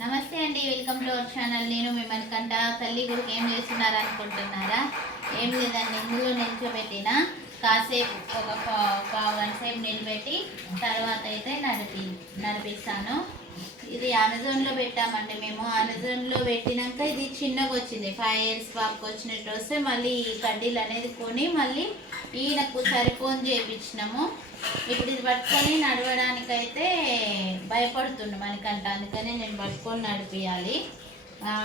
నమస్తే అండి welcome to our channel. నేను మిమ్మల్ని కంట తల్లి గురికి ఏం చేస్తున్నారు అనుకుంటున్నారా? ఏం లేదండి ఇందులో నిల్చోబెట్టిన. కాసేపు ఒక పావు గంట సేపు నిలబెట్టి తర్వాత అయితే నడిపి నడిపిస్తాను. ఇది అమెజాన్లో పెట్టామండి మేము. అమెజాన్లో పెట్టినాక ఇది చిన్నగా వచ్చింది ఫైవ్ ఇయర్స్ పాపకు వచ్చినట్టు వస్తే మళ్ళీ ఈ కడ్డీలు అనేది కొని మళ్ళీ ఈయనకు సరిపోని చేయించినాము ఇప్పుడు ఇది పట్టుకొని నడవడానికైతే భయపడుతుండు మనకంట. అందుకనే నేను పట్టుకొని నడిపియాలి.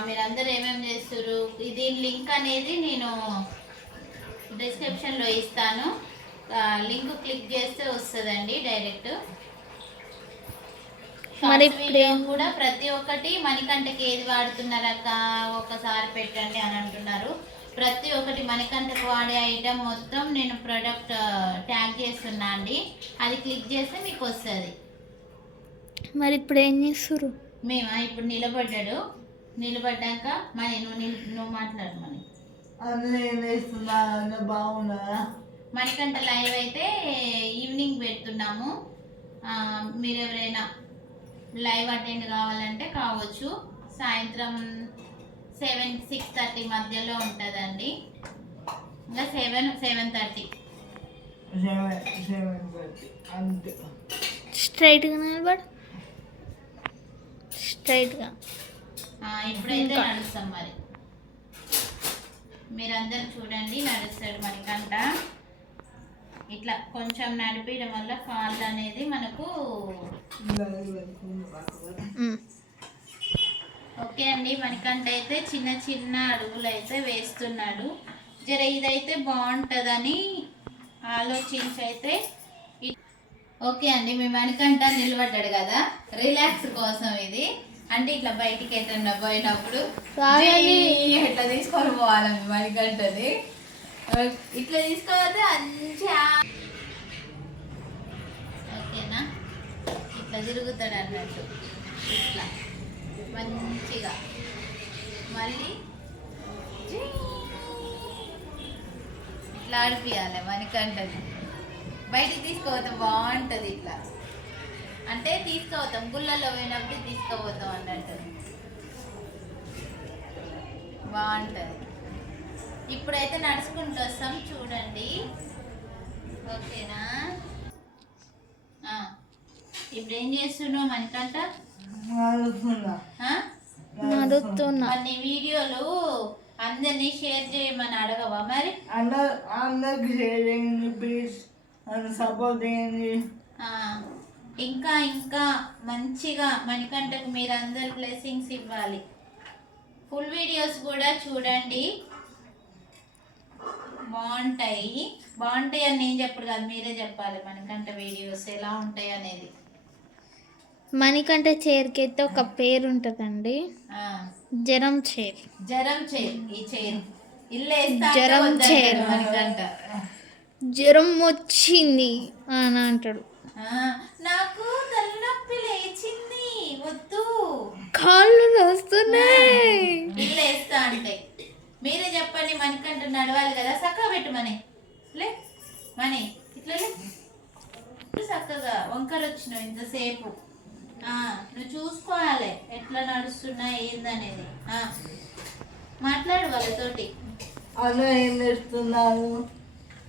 మీరందరూ ఏమేమి చేస్తారు దీని లింక్ అనేది నేను డిస్క్రిప్షన్లో ఇస్తాను. లింక్ క్లిక్ చేస్తే వస్తుందండి డైరెక్ట్. మరి కూడా ప్రతి ఒక్కటి మణికంటకి ఏది వాడుతున్నారక్క? ఒకసారి పెట్టండి అని అంటున్నారు. ప్రతి ఒక్కటి మణికంటకు వాడే ఐటమ్ మొత్తం నేను ప్రొడక్ట్ ట్యాగ్ చేస్తున్నా అండి. అది క్లిక్ చేస్తే మీకు వస్తుంది. మరి ఇప్పుడు ఏం చేస్తారు మేము ఇప్పుడు నిలబడ్డాడు. నిలబడ్డాక మరి నువ్వు నిల్- నువ్వు మాట్లాడు మరి బాగున్నారా? మణికంఠ లైవ్ అయితే ఈవినింగ్ పెడుతున్నాము. ఆ, మీరు ఎవరైనా లైవ్ అటెండ్ కావాలంటే కావచ్చు. సాయంత్రం సెవెన్ సిక్స్ థర్టీ మధ్యలో ఉంటుందండి. ఇంకా సెవెన్ సెవెన్ థర్టీ స్ట్రైట్గా నిలబడు. స్ట్రైట్గా ఇప్పుడైతే నడుస్తాం మరి. మీరందరూ చూడండి నడుస్తాడు మనకంట ఇట్లా కొంచెం నడిపించడం వల్ల కాళ్ళు అనేది మనకు ఓకే అండి మనకంటే అయితే చిన్న చిన్న అడుగులు అయితే వేస్తున్నాడు. జర ఇదైతే బాగుంటుందని ఆలోచించి అయితే ఓకే అండి మీ మణికంట నిలబడ్డాడు కదా? రిలాక్స్ కోసం ఇది. అంటే ఇట్లా బయటికి ఎట్టండి పోయినప్పుడు ఇట్లా తీసుకొని పోవాలి మీ మణికంటది ఇట్లా తీసుకోవద్దు మంచిగా ఓకేనా? ఇట్లా తిరుగుతాడు అన్నట్టు. ఇట్లా. మంచిగా. మళ్ళీ ఇట్లా ఆడిపియాలి మనకంటది బయటికి తీసుకోవద్దాం బాగుంటుంది ఇట్లా. అంటే తీసుకుపోతాం గుళ్ళల్లో పోయినప్పుడు తీసుకుపోతాం అన్నట్టు. బాగుంటుంది. ఇప్పుడైతే నడుచుకుంటూ వస్తాం చూడండి. ఓకేనా? ఇప్పుడు ఏం చేస్తున్నావు మనకంట నడుస్తున్నా ఆ? నడుస్తున్నా మరి నీ వీడియోలు అందరినీ షేర్ చేయమని అడగవా మరి? అందరు అందరికి షేర్ చేయండి ప్లీజ్ నన్ను సపోర్ట్ చేయండి. ఆ, ఇంకా ఇంకా మంచిగా మణికంటకు మీరు అందరు బ్లెస్సింగ్స్ ఇవ్వాలి. ఫుల్ వీడియోస్ కూడా చూడండి. బాగుంటాయి. బాగుంటాయి అని నేను చెప్పడు కాదు మీరే చెప్పాలి మణికంట వీడియోస్ ఎలా ఉంటాయి అనేది. మణికంటే చైర్కి అయితే ఒక పేరు ఉంటుందండి జరం చైర్. జ్వరం చైర్ ఈ చైర్. జ్వరం చైర్. జ్వరం వచ్చింది అని అంటాడు. నాకు తలనొప్పి లేచింది వద్దు. కాళ్ళు వస్తున్నాయి ఇల్లు వేస్తా అంటే. మీరే చెప్పండి మనకంటే నడవాలి కదా చక్కగా పెట్టు మని లే మని ఇట్లా. చక్కగా వంకలు వచ్చినావు ఇంతసేపు. నువ్వు చూసుకోవాలి. ఎట్లా నడుస్తున్నా ఏందనేది. ఆ, మాట్లాడు వాళ్ళతోటి. అందరూ ఏం చేస్తున్నారు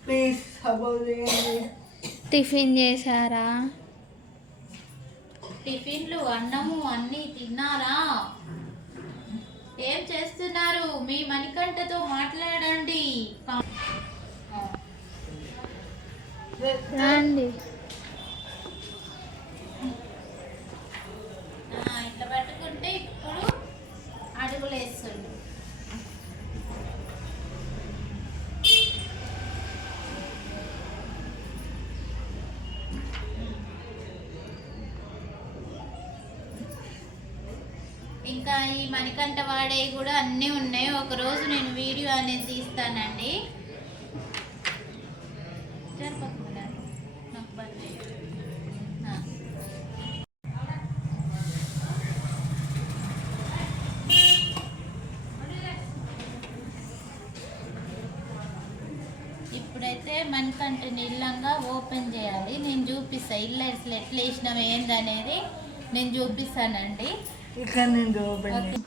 ప్లీజ్ చేయండి టిఫిన్ చేశారా? టిఫిన్లు అన్నము అన్నీ తిన్నారా? ఏం చేస్తున్నారు? మీ మణికంఠతో మాట్లాడండి. రండి. ఇంకా ఈ మణికంఠ వాడే కూడా అన్నీ ఉన్నాయి. ఒకరోజు నేను వీడియో అనేది తీస్తానండి. ఇప్పుడైతే మనకంటే నీళ్ళంగా ఓపెన్ చేయాలి. నేను చూపిస్తాను ఇల్లు అసలు ఎట్లా వేసినాం ఏందనేది నేను చూపిస్తానండి. ఇక్కడ చేయి.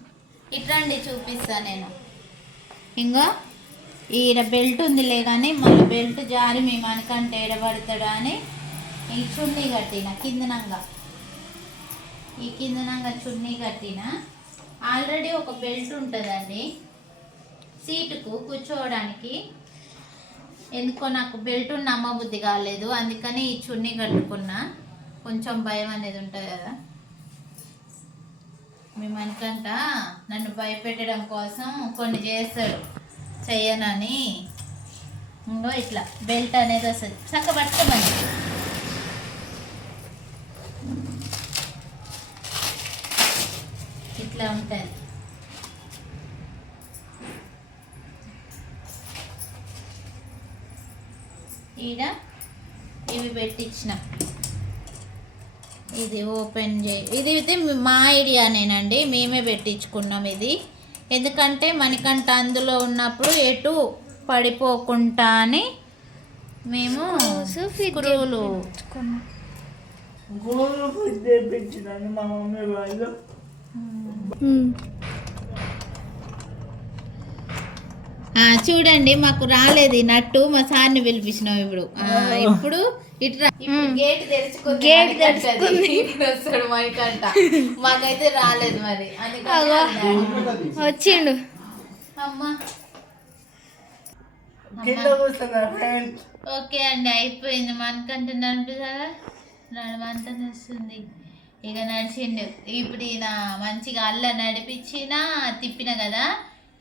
ఇట్రండి చూపిస్తా నేను. ఇంకో ఈడ బెల్ట్ ఉందిలే కానీ మళ్ళీ బెల్ట్ జారి మీ మనకంటే ఎడబడతాడు అని ఈ చున్నీ కట్టిన కిందనంగా. ఈ కిందనంగా చున్నీ కట్టిన. ఆల్రెడీ ఒక బెల్ట్ ఉంటుందండి. సీటుకు కూర్చోవడానికి. ఎందుకో నాకు బెల్ట్ నమ్మబుద్ధి కాలేదు అందుకని ఈ చున్నీ కట్టుకున్నా. కొంచెం భయం అనేది ఉంటుంది కదా. మీ మనకంట నన్ను భయపెట్టడం కోసం కొన్ని చేస్తాడు. చెయ్యనని ఇంకో ఇట్లా బెల్ట్ అనేది వస్తుంది. చక్క పట్టుకోమని ఇట్లా ఉంటుంది. ఈడ ఇవి పెట్టించినాం. ఇది ఓపెన్ చేయి. ఇది అయితే మా ఐడియానేనండి. మేమే పెట్టించుకున్నాం ఇది. ఎందుకంటే మనకంట అందులో ఉన్నప్పుడు ఎటు పడిపోకుండా అని మేము స్క్రూలు. మా మమ్మీ వాళ్ళు ఆ, చూడండి మాకు రాలేదు నట్టు. మా సార్ని పిలిపించినాం ఇప్పుడు. ఆ, ఇప్పుడు ఇట్లా గేట్ గేట్ మనకంట మాకైతే రాలేదు మరి. వచ్చిండు. ఓకే అండి అయిపోయింది. మనకంటే నడమంతా నడుస్తుంది. ఇక నడిచిండు. ఇప్పుడు ఈయన మంచిగా అల్ల నడిపించినా తిప్పిన కదా?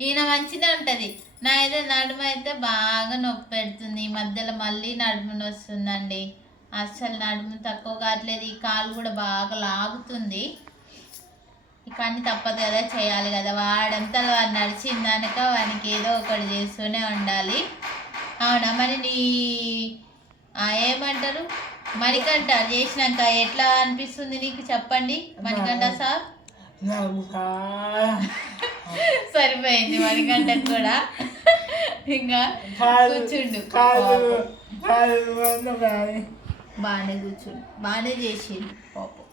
ఈయన మంచిగా ఉంటుంది. నా అయితే నడుము అయితే బాగా నొప్పి పెడుతుంది. ఈ మధ్యలో మళ్ళీ నడుము వస్తుందండి అస్సలు నడుము తక్కువ కావట్లేదు. ఈ కాలు కూడా బాగా లాగుతుంది. కానీ తప్పదు కదా చేయాలి కదా. వాడంతా వాడు నడిచిందనక వానికి ఏదో ఒకటి చేస్తూనే ఉండాలి. అవునా? మరి నీ ఏమంటారు? మణికంఠ చేసినాక ఎట్లా అనిపిస్తుంది నీకు? చెప్పండి. మణికంఠ సార్. సరిపోయింది మణికంఠకు కూడా. ఇంకా కూర్చుండు. బాగానే కూర్చుండు. బాగానే చేసిండు పాపం.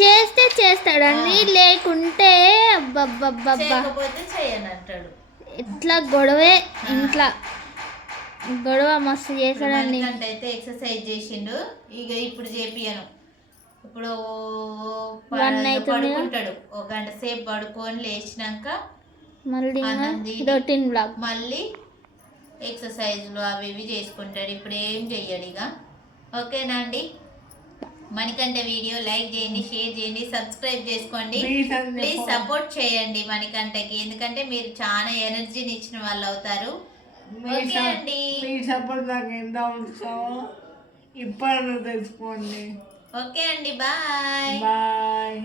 చేస్తే చేస్తాడండి లేకుంటే అబ్బబ్బబ్బబ్బా. ఇట్లా గొడవే ఇంట్లో గొడవ మస్తు మణికంఠ అయితే ఎక్సర్సైజ్ చేసిండు. ఇక ఇప్పుడు చేపియను ఇప్పుడు? పడుకుంటాడు. ఒక గంట సేపు పడుకొని లేచినాక మళ్ళీ. రొటీన్ బ్లాగ్ మళ్ళీ ఎక్సర్సైజ్లు అవి ఇవి చేసుకుంటాడు. ఇప్పుడు ఏం చెయ్యడు ఇక ఓకేనా అండి? మణికంఠ వీడియో లైక్ చేయండి షేర్ చేయండి సబ్స్క్రైబ్ చేసుకోండి. ప్లీజ్ సపోర్ట్ చేయండి మణికంఠకి. ఎందుకంటే మీరు చాలా ఎనర్జీని ఇచ్చిన వాళ్ళు అవుతారు. మీ సపోర్ట్ నాకు ఎంత అవసరమో తెలుసుకోండి. ఓకే అండి బాయ్. బాయ్.